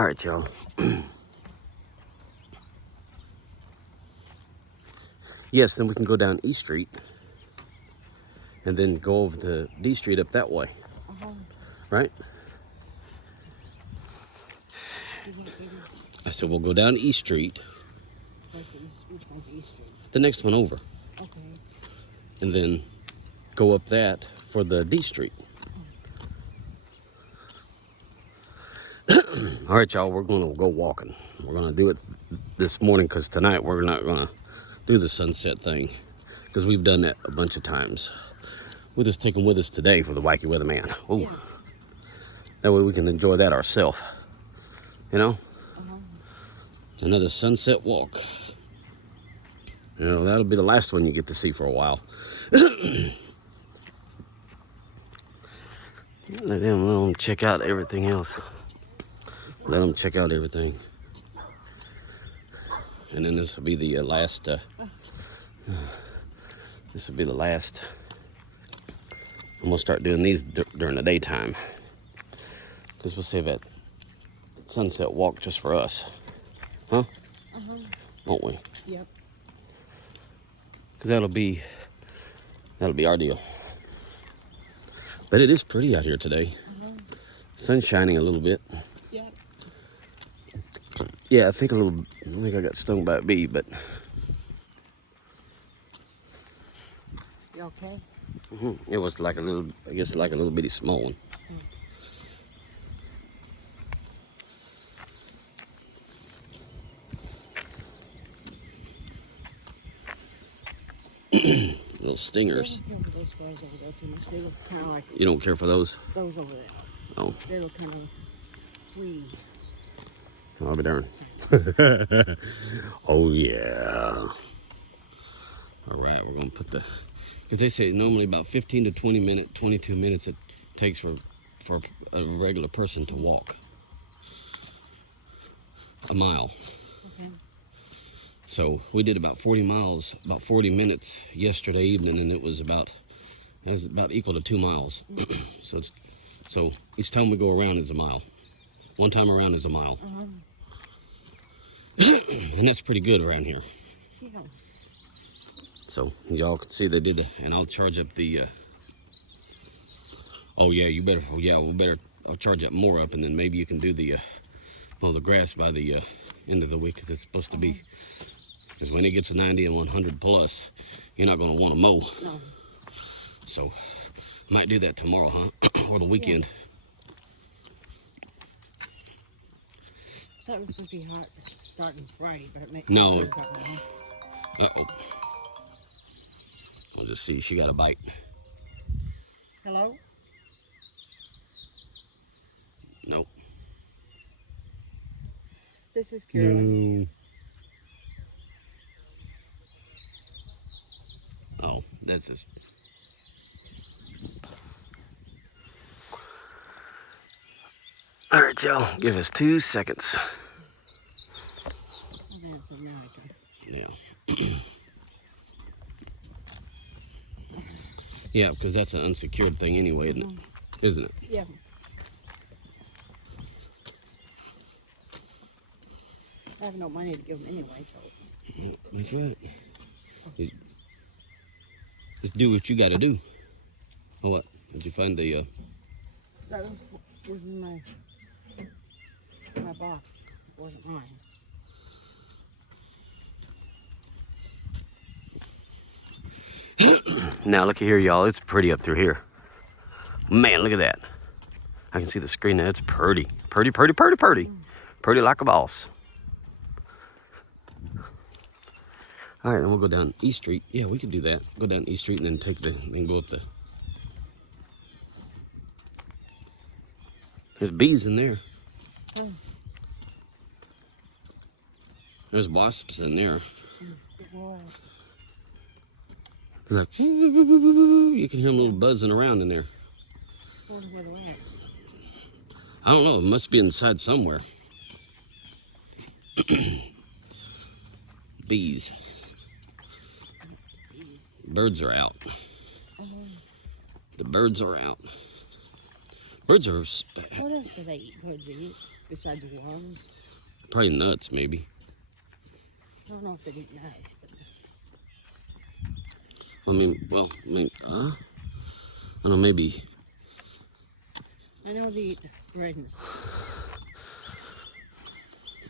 All right, y'all. Yes, then we can go down E Street and then go over the D Street up that way. Right? I said we'll go down E Street. Which one's E Street? The next one over. Okay. And then go up that for the D Street. All right, y'all, we're going to go walking. We're going to do it this morning because tonight we're not going to do the sunset thing because we've done that a bunch of times. We'll just take them with us today for the Wacky Weatherman. Ooh. Yeah. That way we can enjoy that ourselves. You know? It's another sunset walk. You know, that'll be the last one you get to see for a while. Let them check out everything else. Let them check out everything. And then this will be the last. This will be the last. I'm gonna start doing these during the daytime, because we'll save that sunset walk just for us, huh? Won't we? Yep. Because that'll be our deal. But it is pretty out here today. Sun's shining a little bit. Yep. Yeah, I think I got stung by a bee, but. You okay? It was like a little, I guess like a little bitty small one. Little stingers. I don't care for those flies over there too much. They look kind of like... You don't care for those? Those over there. Oh. They look kind of free. I'll be darned. Oh, yeah. All right, we're going to put the... Because they say normally about 15 to 22 minutes it takes for a regular person to walk. A mile. Okay. So we did about 40 miles, about 40 minutes yesterday evening, and it was about equal to 2 miles. So each time we go around is a mile. One time around is a mile. And that's pretty good around here. Yeah. So y'all can see they did that, and I'll charge up the. Oh yeah, you better. Yeah, we better. I'll charge up more up, and then maybe you can do the grass by the end of the week, because it's supposed to be. Because when it gets to 90 and 100 plus, you're not going to want to mow. No. So, might do that tomorrow, huh? Or the weekend. That was supposed to be hot starting Friday, but it may. No. Uh-oh. I'll just see. She got a bite. Hello? Nope. This is Carolyn. No. Oh, that's just... All right, y'all. Give us 2 seconds. Yeah. Yeah, because that's an unsecured thing anyway, isn't it? Isn't it? Yeah. I have no money to give them anyway, so. That's right. Just do what you got to do. Oh, what? Did you find the... That was in my box. It wasn't mine. Now, looky here, y'all. It's pretty up through here. Man, look at that. I can see the screen now. It's pretty. Pretty, pretty, pretty, pretty. Pretty like a boss. All right, then we'll go down E Street. Yeah, we could do that. Go down E Street and then then go up the... There's bees in there. Oh. There's wasps in there. Wow. It's like, you can hear them little buzzing around in there. Where they at? I don't know. It must be inside somewhere. Bees. Birds are out. The birds are out. Birds are What else do they eat? Birds eat besides worms? probably nuts, maybe. I don't know if they eat nuts, but I mean, I don't know, maybe. I know they eat bread and stuff.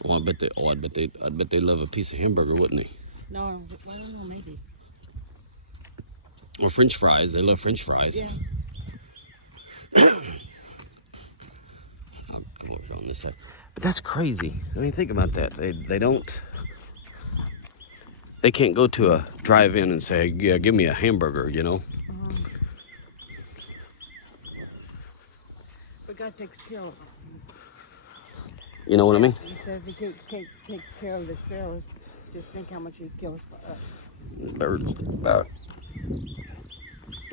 Oh, I'd bet they love a piece of hamburger, wouldn't they? No, I don't know, maybe. Or French fries. They love French fries. Yeah. I'll come over on this side. But that's crazy. I mean, think about that. They don't. They can't go to a drive-in and say, "Yeah, give me a hamburger," you know. But God takes care of them. You know what I mean? He said if he takes care of the sparrows, just think how much he kills for us. Birds.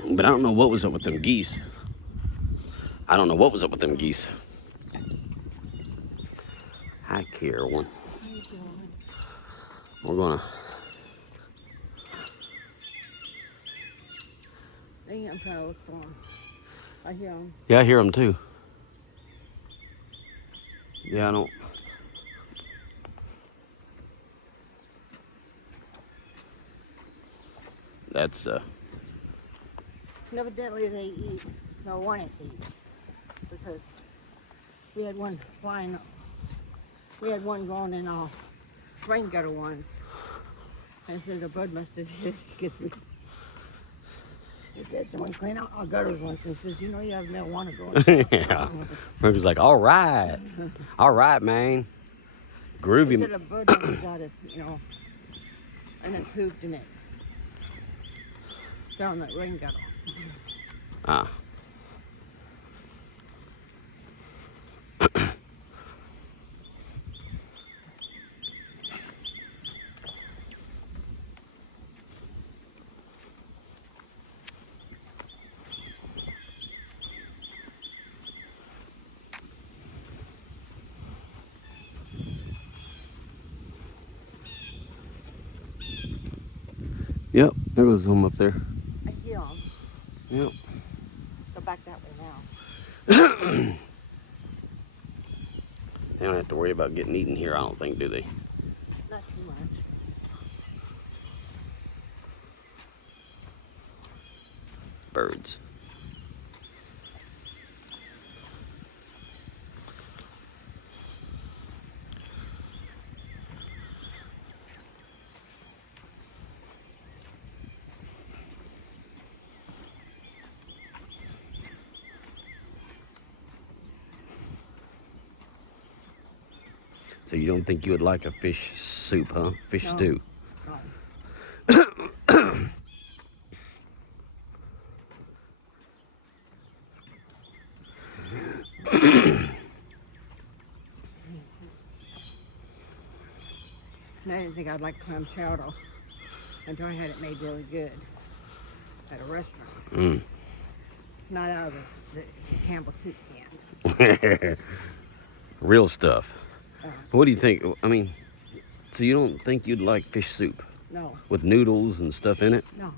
But I don't know what was up with them geese. I don't know what was up with them geese. Hi, Carolyn. How you doing? We're gonna. I'm trying to look for them. I hear them. Yeah, I hear them too. Yeah, I don't. That's And evidently they eat marijuana seeds because we had one flying. We had one growing in our rain gutter once. And said the bird must have hit it because we had someone clean out our gutters once and says, you know, you have marijuana growing. yeah. Rick was like, all right, man, groovy. He said a bird never got it, you know, and it pooped in it. Down that rain gutter. Ah. Yep, there was some up there. I hear them. Yep. Go back that way now. They don't have to worry about getting eaten here, I don't think, do they? Not too much. Birds. So you don't think you would like a fish soup, huh? Fish No. stew. No. And I didn't think I'd like clam chowder until I had it made really good at a restaurant. Mm. Not out of the Campbell soup can. Real stuff. What do you think? I mean, so you don't think you'd like fish soup No. with noodles and stuff in it? No.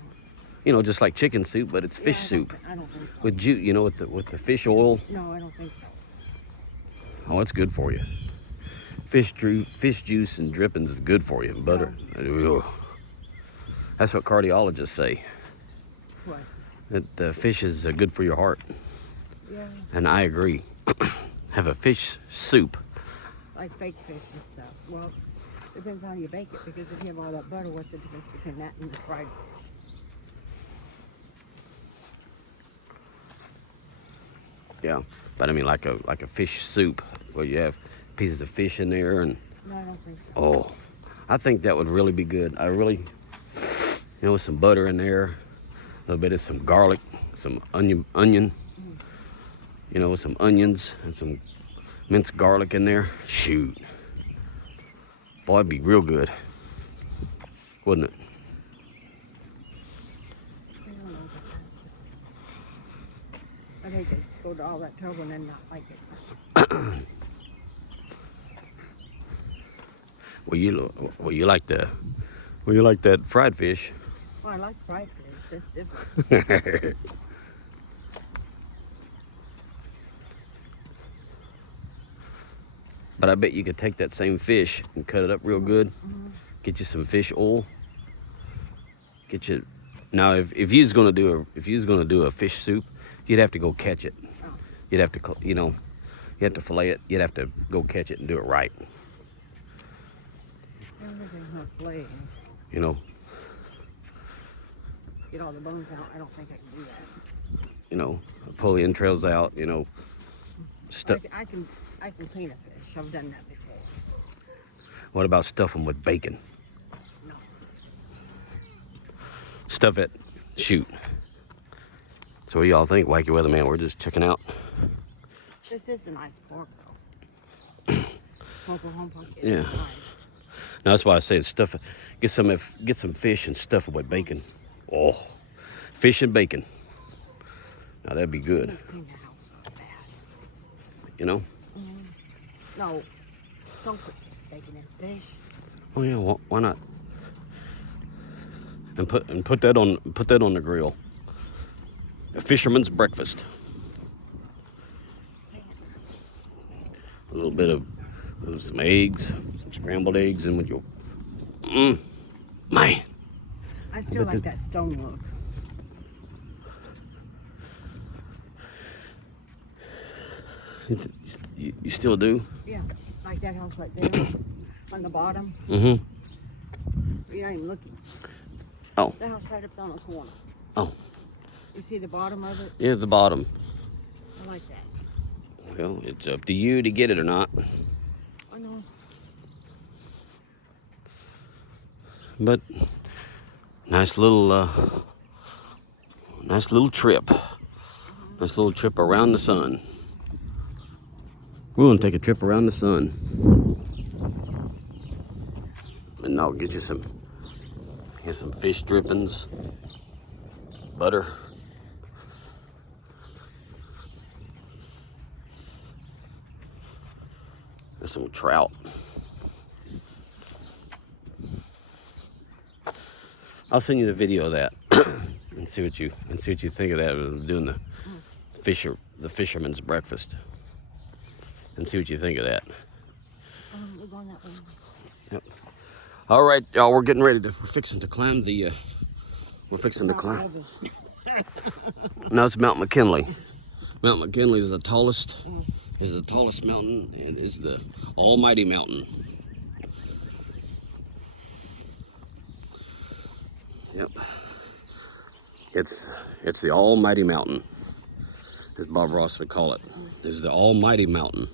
You know, just like chicken soup, but it's fish Yeah, soup I don't think so. with juice. You know, with the fish oil. No, I don't think so. Oh, it's good for you. Fish juice and drippings is good for you. Butter. Ugh. That's what cardiologists say. What? That fish is good for your heart. Yeah. And I agree. Have a fish soup. Like baked fish and stuff. Well, depends how you bake it, because if you have all that butter, what's the difference between that and the fried fish? Yeah, but I mean like a fish soup where you have pieces of fish in there and No, I don't think so. oh, I think that would really be good. I really, you know, with some butter in there, a little bit of some garlic, some onion, you know, with some onions and some minced garlic in there. Shoot, boy, it'd be real good, wouldn't it? I don't know. I'd hate to go to all that trouble and then not like it. Well, you like that fried fish. Well, I like fried fish. That's different. But I bet you could take that same fish and cut it up real good. Get you some fish oil. Get you. Now, if you was gonna do a fish soup, you'd have to go catch it. You'd have to, you have to fillet it. You'd have to go catch it and do it right. Everything's not filleting. You know. Get all the bones out. I don't think I can do that. You know, pull the entrails out. You know. I can clean a fish. I've done that before. What about stuff them with bacon? No. Stuff it. Shoot. So what do y'all think, Wacky Weatherman? We're just checking out. This is a nice pork, though. Pork. Yeah. Nice. Now that's why I say stuff. Get some fish and stuff it with bacon. Oh, fish and bacon. Now that'd be good. Clean the house up bad. You know. No, don't put bacon in fish. Oh yeah, why not? And put that on the grill. A fisherman's breakfast. A little bit of some eggs, some scrambled eggs, and with your man. I still like that stone look. You still do? Yeah, like that house right there on the bottom. Mm-hmm. You're not even looking. Oh. That house right up on the corner. Oh. You see the bottom of it? Yeah, the bottom. I like that. Well, it's up to you to get it or not. I know. But nice little trip. Nice little trip around the sun. We're gonna take a trip around the sun. And I'll get you some fish drippings, butter. There's some trout. I'll send you the video of that and see what you think of that. Doing the fisherman's breakfast, and see what you think of that. We're going that way. Yep. All right, y'all. We're getting ready to. We're fixing to climb the. We're fixing to climb. No, it's Mount McKinley. Mount McKinley is the tallest. Is the tallest mountain. It is the Almighty Mountain. Yep. It's the Almighty Mountain, as Bob Ross would call it. It's the Almighty Mountain.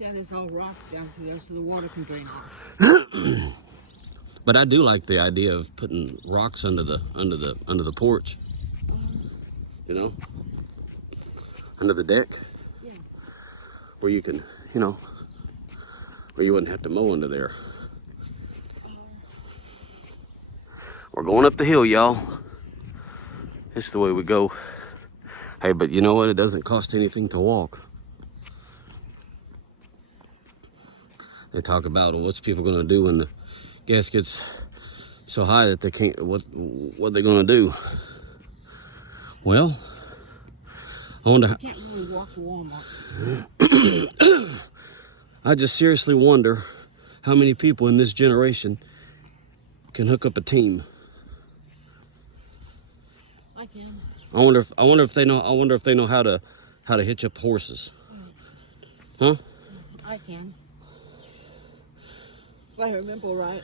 Yeah, there's all rock down through there so the water can drain off. But I do like the idea of putting rocks under the porch. You know? Under the deck. Yeah. Where you can, where you wouldn't have to mow under there. We're going up the hill, y'all. It's the way we go. Hey, but you know what? It doesn't cost anything to walk. They talk about what's people gonna do when the gas gets so high that they can't. What they're gonna do? Well, I wonder. I can't really walk to Walmart. I just seriously wonder how many people in this generation can hook up a team. I can. I wonder if they know. I wonder if they know how to hitch up horses. Huh? I can. If I remember right.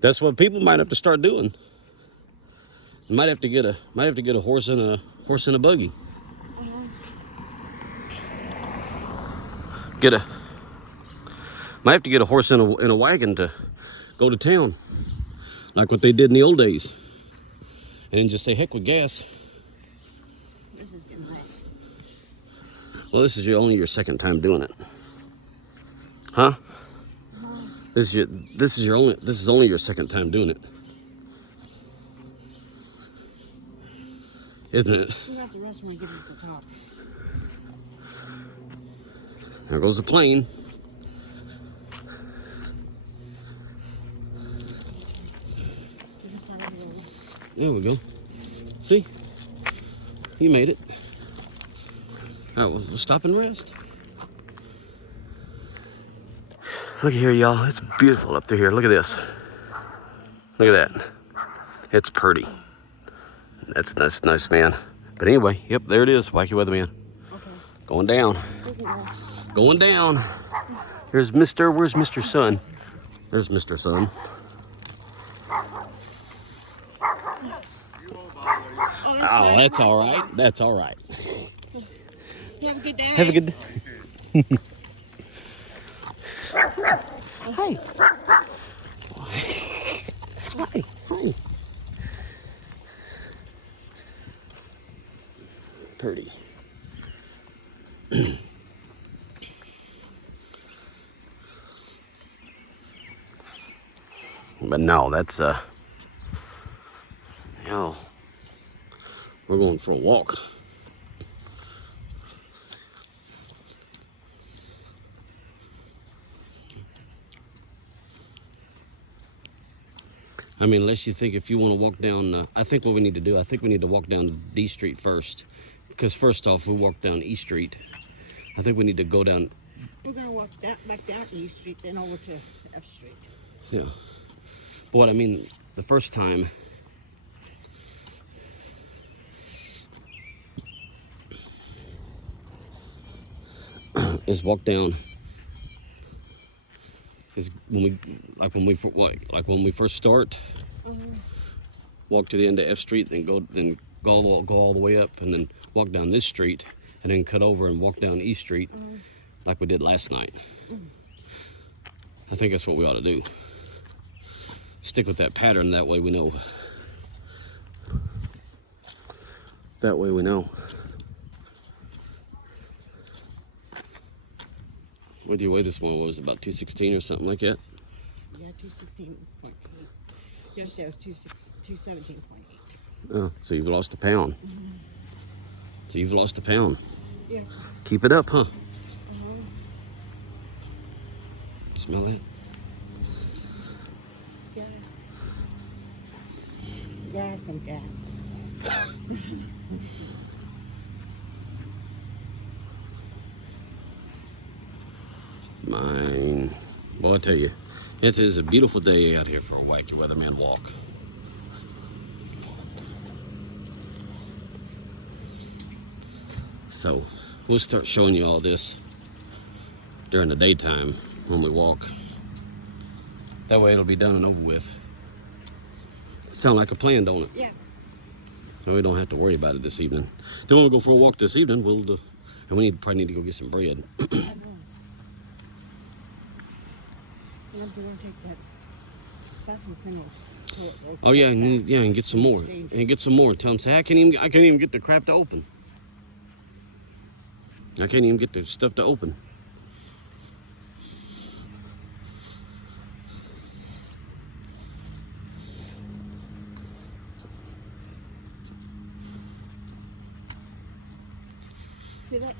That's what people might have to start doing. Might have to get a horse and a buggy. Might have to get a horse and a wagon to go to town, like what they did in the old days, and then just say heck with gas. This is getting nice. Well, this is only your second time doing it, huh? This is only your second time doing it, isn't it? You have to rest when I get to the top. There goes the plane. Is this side of the road? There we go. See? You made it. All right, we'll stop and rest. Look here, y'all. It's beautiful up through here. Look at this. Look at that. It's pretty. That's nice, man. But anyway, yep, there it is. Wacky weatherman. Okay. Going down. Going down. Where's Mr. Sun? There's Mr. Sun. Oh, that's all right. That's all right. You have a good day. Have a good day. Hi. Hi. Hi. Pretty. But no, that's no. We're going for a walk. I mean, unless you think if you want to walk down, I think what we need to do, I think we need to walk down D Street first. Because first off, we walk down E Street. I think we need to go down. We're going to walk back down E Street, then over to F Street. Yeah. But what I mean, the first time, is walk down. Is when we first start, walk to the end of F Street, then go all the way up, and then walk down this street, and then cut over and walk down E Street, like we did last night. I think that's what we ought to do. Stick with that pattern. That way we know. That way we know. What do you weigh this one? What was it, about 216 or something like that? Yeah, 216.8. Yesterday was 217.8. Oh, so you've lost a pound. So you've lost a pound. Yeah. Keep it up, huh? Smell that? Gas. Gas and gas. Mine. Well, I tell you, it is a beautiful day out here for a Wacky Weatherman walk. So we'll start showing you all this during the daytime when we walk. That way it'll be done and over with. Sound like a plan, don't it? Yeah. No, we don't have to worry about it this evening. Then when we go for a walk this evening, we'll do, and we probably need to go get some bread. I'm going to take that bathroom cleaner. Oh yeah, and get some more. And get some more. Tell them, say, I can't even get the crap to open. I can't even get the stuff to open. See that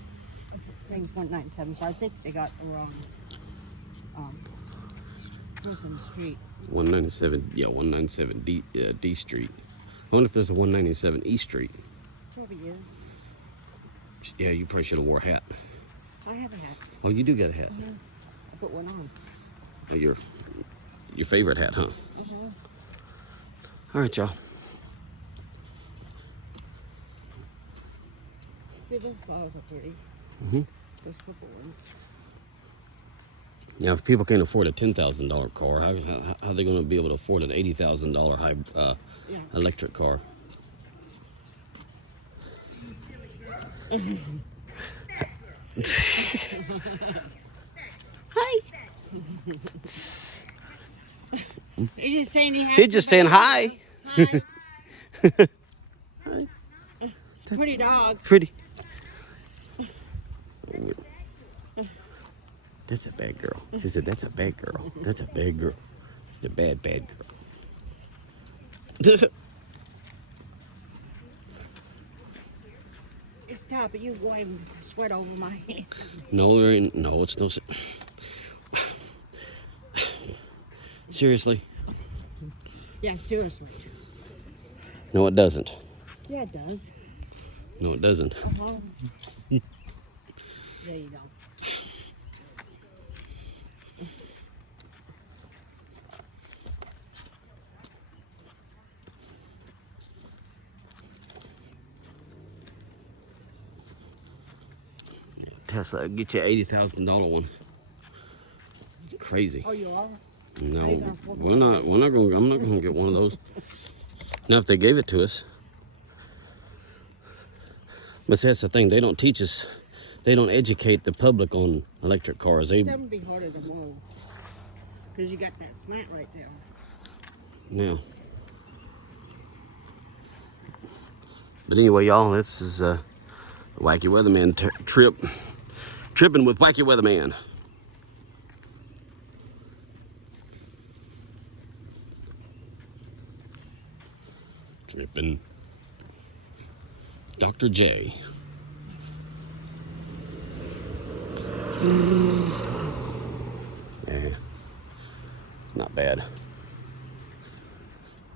thing's 197, so I think they got the wrong person street. 197, yeah, 197 D Street. I wonder if there's a 197 E Street. Probably is. Yeah, you probably should have wore a hat. I have a hat. Oh, you do got a hat. I put one on. Oh, your favorite hat, huh? All right, y'all. See, those flowers are pretty. Those purple ones. Now, if people can't afford a $10,000 car, how are they going to be able to afford an $80,000 high electric car? Hi. He's just saying he has. He's just saying hi. Hi. It's a pretty dog. Pretty. That's a bad girl. She said, that's a bad girl. That's a bad girl. It's a bad girl. It's tough, but you go ahead and sweat over my hand. No, there ain't. No, it's no. Seriously. Yeah, seriously. No, it doesn't. Yeah, it does. No, it doesn't. There you go. Tesla, get you $80,000 one. Crazy. Oh, you are? No, How you gonna afford we're one of not. those? We're not going. I'm not going to get one of those. Now, if they gave it to us, but see, that's the thing. They don't teach us. They don't educate the public on electric cars. That would be harder to move. Because you got that slant right there. Yeah. But anyway, y'all, this is the Wacky Weatherman trip. Tripping with Wacky Weatherman. Tripping. Dr. J. Yeah. Not bad.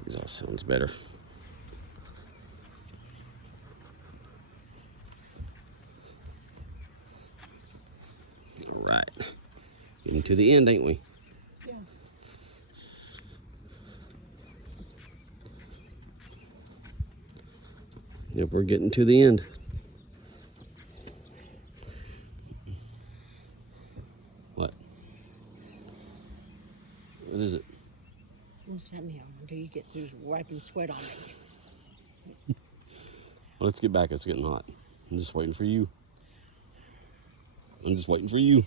Exhaust sounds better. All right. Getting to the end, ain't we? Yeah. Yep, we're getting to the end. What? What is it? Don't set me on until you get through wiping sweat on me. Well, let's get back. It's getting hot. I'm just waiting for you. I'm just waiting for you.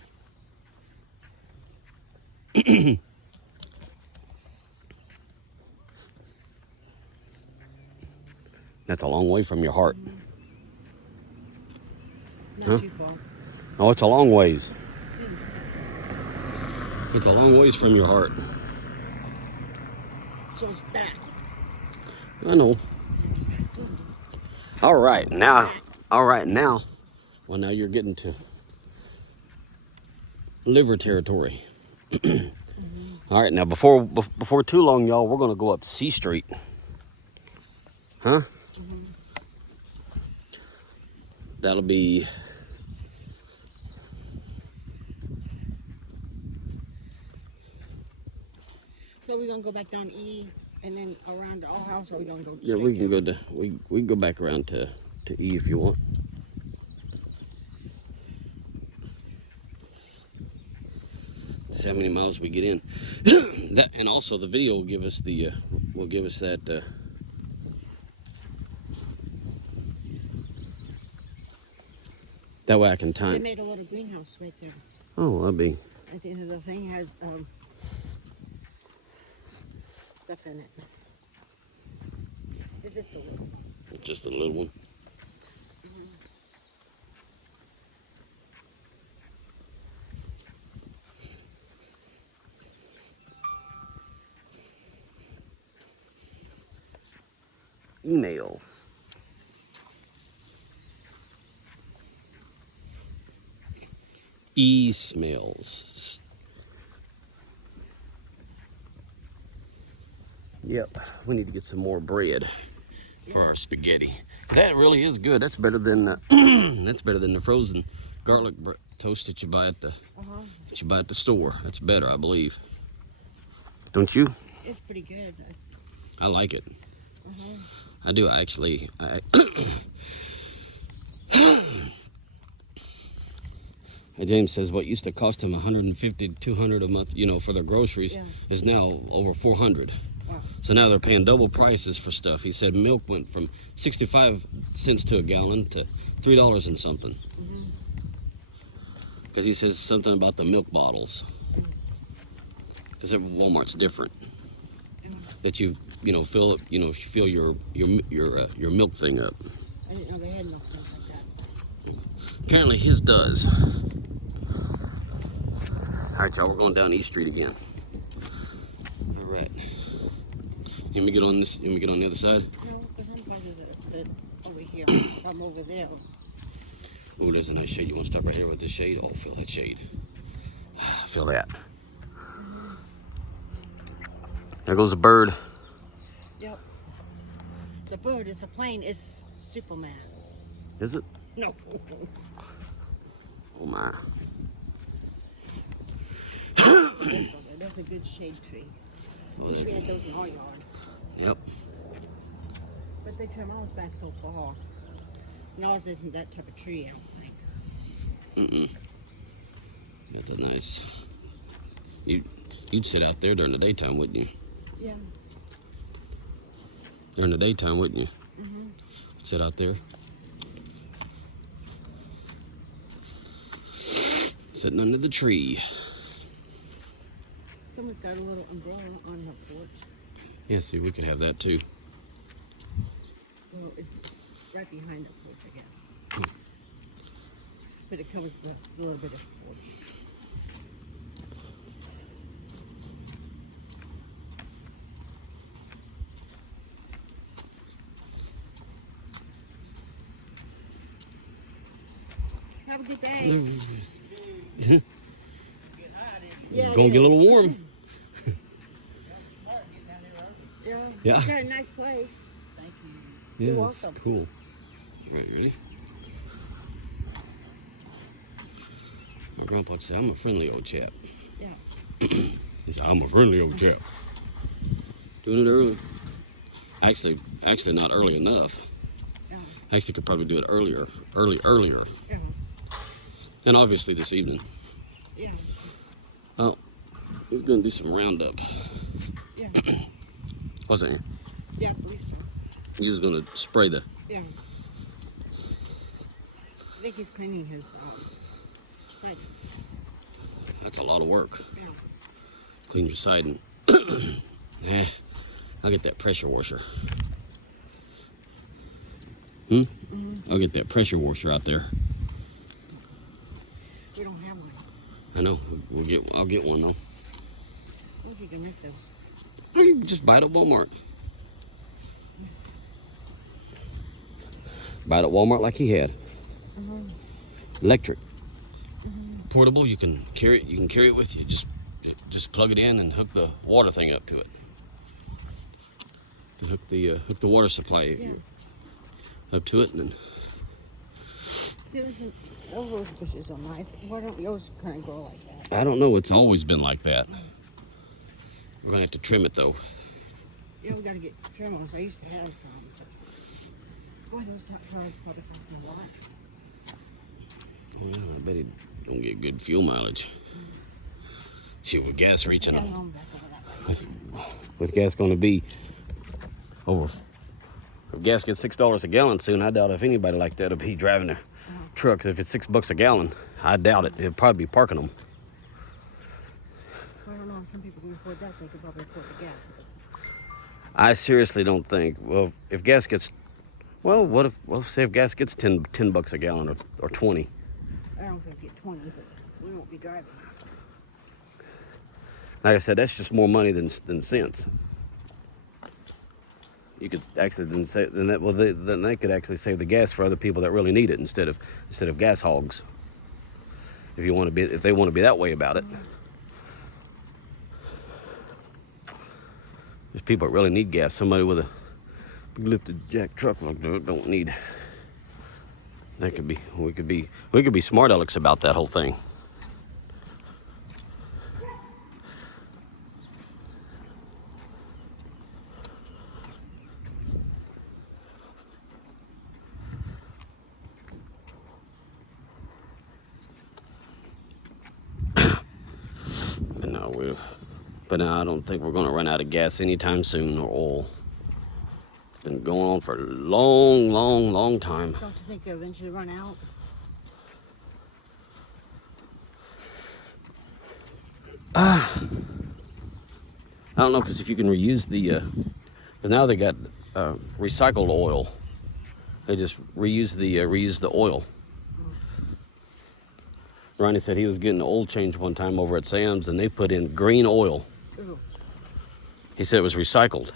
That's a long way from your heart. Not Huh? too far. Oh, it's a long ways. It's a long ways from your heart. So it's back. I know. All right, now. All right, now. Well, now you're getting to liver territory. All right, now before too long, y'all, we're gonna go up C Street. Huh? That'll be. So we're going to go back down E and then around to our house, or we're going to go Yeah, straight we can down? go to we can go back around to E if you want. 70 miles we get in. That, and also the video will give us the that that way I can They time. made a little greenhouse right there. Oh, that'll be. At the end of the thing has stuff in it. It's just a little. Just a little one. Email. E-smells. Yep, we need to get some more bread for our spaghetti. That really is good. That's better than that's better than the frozen garlic toast that you buy at the store. That's better, I believe. Don't you? It's pretty good. I like it. I do actually. James says what used to cost him 150 to 200 a month, for their groceries, is now over 400. Wow. So now they're paying double prices for stuff. He said milk went from 65 cents to a gallon to $3 and something. Because he says something about the milk bottles. Because Walmart's different. That you fill it, if you fill your milk thing up. I didn't know they had milk things like that. Apparently his does. All right, y'all, we're going down East Street again. All right. You want me to get on this? You want me to get on the other side? No, because I'm part of the over here. I'm over there. Ooh, there's a nice shade. You want to stop right here with this shade? Oh, feel that shade. Feel that. There goes a bird. Yep. It's a bird. It's a plane. It's Superman. Is it? No. Oh my. That's a good shade tree. Oh, Wish we had those in our yard. yep. But they trim ours back so far. And ours isn't that type of tree, I don't think. That's a nice. You'd sit out there during the daytime, wouldn't you? Yeah. During the daytime, wouldn't you? Mm-hmm. Sit out there. Sitting under the tree. Someone's got a little umbrella on the porch. Yeah, see, we could have that too. Well, it's right behind the porch, I guess. But it covers the little bit of porch. Have a good day. Yeah, Gonna get a little warm. Yeah. Yeah. You got a nice place. Thank you. Yeah, You're that's welcome. cool. Right, ready? My grandpa said, I'm a friendly old chap. Yeah. He said, I'm a friendly old chap. Doing it early. Actually not early enough. Yeah. Actually could probably do it earlier. Yeah. And obviously this evening. Yeah. Oh, he's gonna do some roundup. Yeah. Wasn't he? Yeah, I believe so. He was gonna spray the. Yeah. I think he's cleaning his siding. That's a lot of work. Yeah. Clean your siding. I'll get that pressure washer. I'll get that pressure washer out there. We don't have one. I know. I'll get one though. I wonder if you can make those. Or you can just buy it at Walmart. Buy it at Walmart like he had. Electric. Portable. You can carry it. You can carry it with you. Just plug it in and hook the water thing up to it. And hook the water supply up to it, and then. See, listen, those rose bushes are nice. Why don't yours kind of grow like that? I don't know. It's always been like that. We're gonna have to trim it though. Yeah, we got to get trim ones. I used to have some. Boy, those top flowers probably cost me a lot. Well, I bet it don't get good fuel mileage. Shit, with gas reaching Yeah, them. I'm back over that way. With gas going to be over. If gas gets $6 a gallon soon, I doubt if anybody like that will be driving their trucks. If it's $6 a gallon, I doubt it. They'll probably be parking them. Well, I don't know if some people can afford that. They could probably afford the gas. But I seriously don't think. Well, if gas gets, well, what if? Well, say if gas gets $10 a gallon or 20. I don't think get 20, but we won't be driving. Like I said, that's just more money than cents. You could actually then they could actually save the gas for other people that really need it instead of gas hogs. If they want to be that way about it. There's people that really need gas. Somebody with a big lifted jack truck like that don't need. That could be. We could be smart alecks about that whole thing. But no, I don't think we're going to run out of gas anytime soon or oil. It's been going on for a long time. Don't you think they'll eventually run out? I don't know, because if you can reuse because now they got recycled oil. They just reuse the oil. Ronnie said he was getting an oil change one time over at Sam's, and they put in green oil. Ooh. He said it was recycled.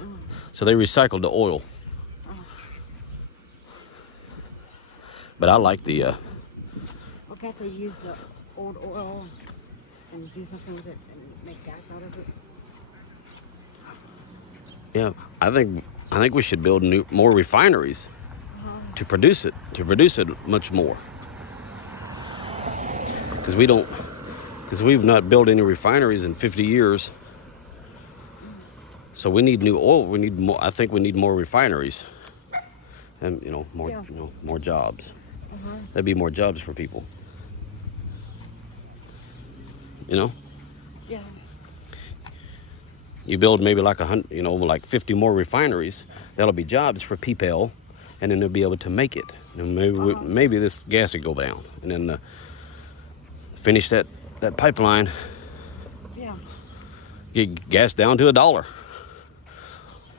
So they recycled the oil. But I like the... Well, can't they use the old oil and do something with it and make gas out of it? Yeah, I think I think we should build more refineries to produce it much more. Because we've not built any refineries in 50 years. So we need new oil. We need more. I think we need more refineries, and more jobs. That'd be more jobs for people. Yeah. You build maybe like 100, like 50 more refineries. That'll be jobs for people, and then they'll be able to make it. And maybe this gas would go down, and then finish that pipeline. Yeah. Get gas down to $1.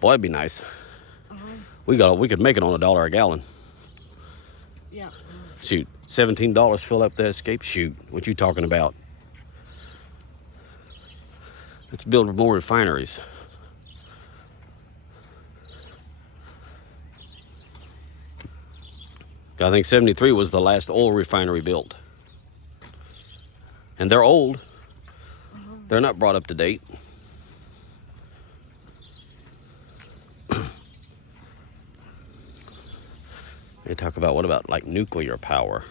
Boy, that'd be nice. We could make it on $1 a gallon. Yeah. Shoot, $17 fill up the Escape. Shoot, what you talking about? Let's build more refineries. I think 73 was the last oil refinery built. And they're old. They're not brought up to date. They talk about, what about like nuclear power?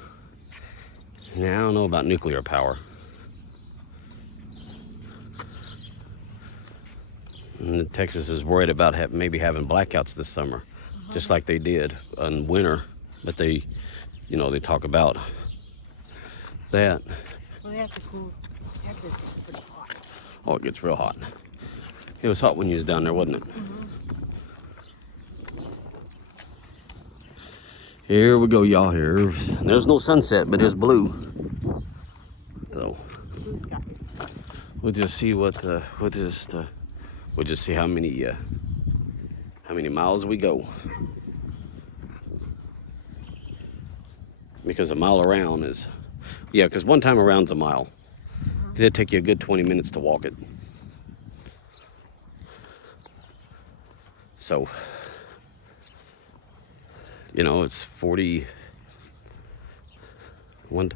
Now, I don't know about nuclear power. And Texas is worried about maybe having blackouts this summer, just like they did in winter. But they talk about that. Well, they have to cool. Texas gets pretty hot. Oh, it gets real hot. It was hot when you was down there, wasn't it? Here we go, y'all. Here, there's no sunset, but there's blue. So Blue skies. we'll just see we'll just see how many miles we go. Because a mile around is, because one time around's a mile. Because it'd take you a good 20 minutes to walk it. So, it's 41, because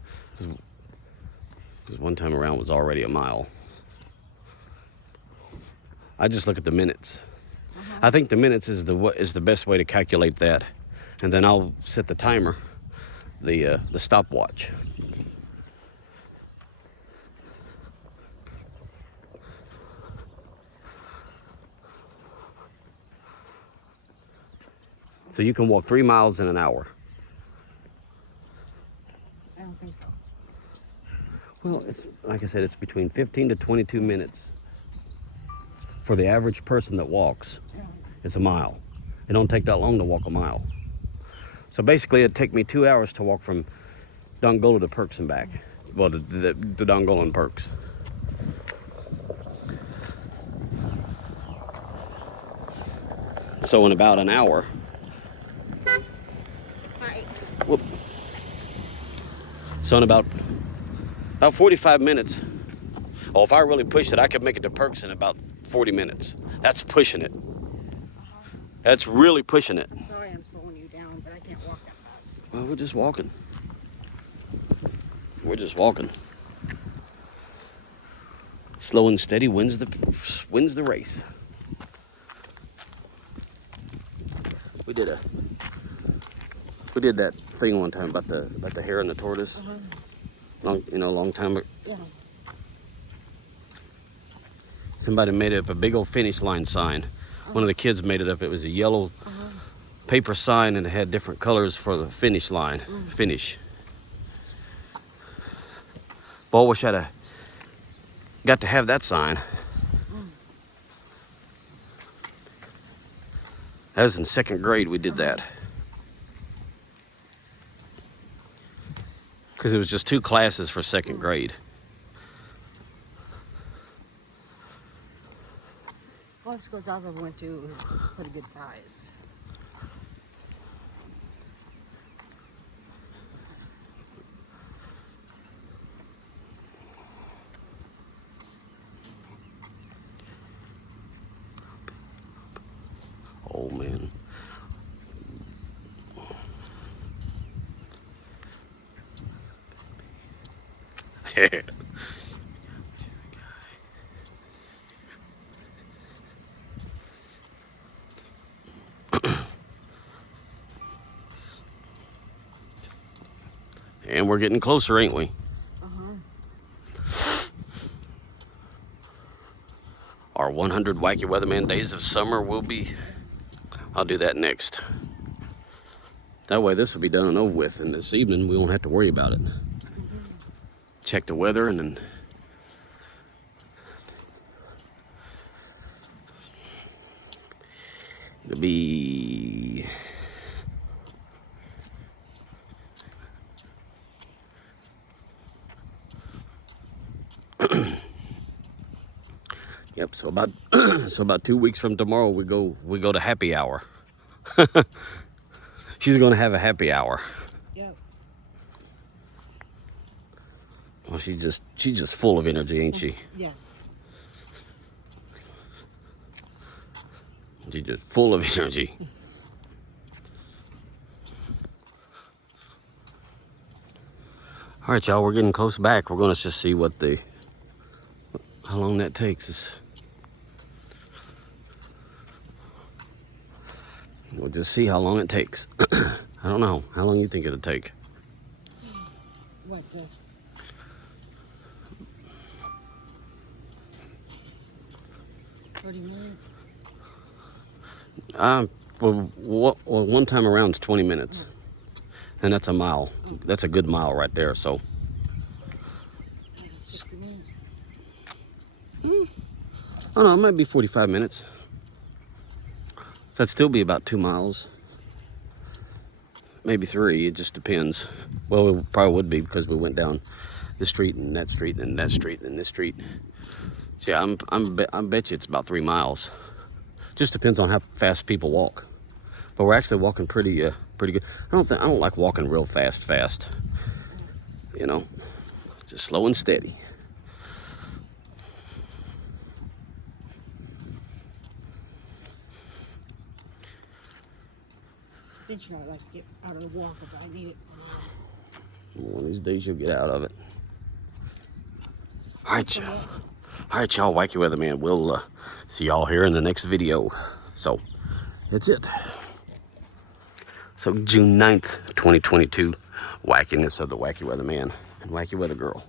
one time around was already a mile. I just look at the minutes. I think the minutes is the best way to calculate that, and then I'll set the timer, the stopwatch. So you can walk 3 miles in an hour. I don't think so. Well, it's like I said, it's between 15 to 22 minutes for the average person that walks. Yeah. It's a mile. It don't take that long to walk a mile. So basically, it'd take me 2 hours to walk from Dongola to Perks and back. Well, to Dongola and Perks. So in about an hour. Hi. Whoop. So in about 45 minutes. Oh, if I really pushed it, I could make it to Perks in about 40 minutes. That's pushing it. That's really pushing it. I'm sorry I'm slowing you down, but I can't walk that fast. Well, we're just walking. We're just walking. Slow and steady wins the race. We did that thing one time about the hare and the tortoise. Long time ago. Yeah. Somebody made up a big old finish line sign. One of the kids made it up. It was a yellow paper sign, and it had different colors for the finish line. Finish. Boy, wish I'd have got to have that sign. That was in 2nd grade we did that. Because it was just 2 classes for 2nd grade. All the schools I've ever went to was pretty good size. Oh, man. And we're getting closer, ain't we? Our 100 Wacky Weatherman Days of Summer will be... I'll do that next. That way this will be done and over with, and this evening we won't have to worry about it. Check the weather and then... It'll be... Yep, so about 2 weeks from tomorrow we go to happy hour. She's gonna have a happy hour. Yep. Well, she's just full of energy, ain't she? Yes. She's just full of energy. All right, y'all, we're getting close back. We're gonna just see how long that takes us. We'll just see how long it takes. I don't know. How long you think it'll take? What? 30 minutes? Well, one time around is 20 minutes. And that's a mile. That's a good mile right there, so. 60 minutes? Oh no, it might be 45 minutes. So that'd still be about 2 miles. Maybe 3, it just depends. Well, it probably would be because we went down this street and that street and that street and this street. So yeah, I bet you it's about 3 miles. Just depends on how fast people walk. But we're actually walking pretty good. I don't like walking real fast. You know, just slow and steady. Eventually I'd like to get out of the walker, but I need it for now. One of these days you'll get out of it. All right, y'all, Wacky Weatherman. We'll see y'all here in the next video. So, that's it. So, June 9th, 2022, wackiness of the Wacky Weatherman and Wacky Weather Girl.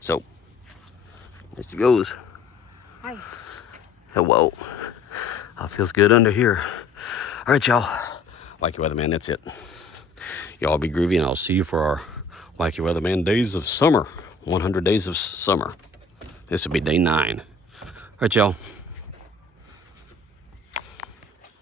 So, there she goes. Hi. Hello. Feels good under here. All right, y'all. Wacky Weatherman, that's it. Y'all be groovy, and I'll see you for our Wacky Weatherman Days of Summer. 100 Days of Summer. This will be day 9. All right, y'all.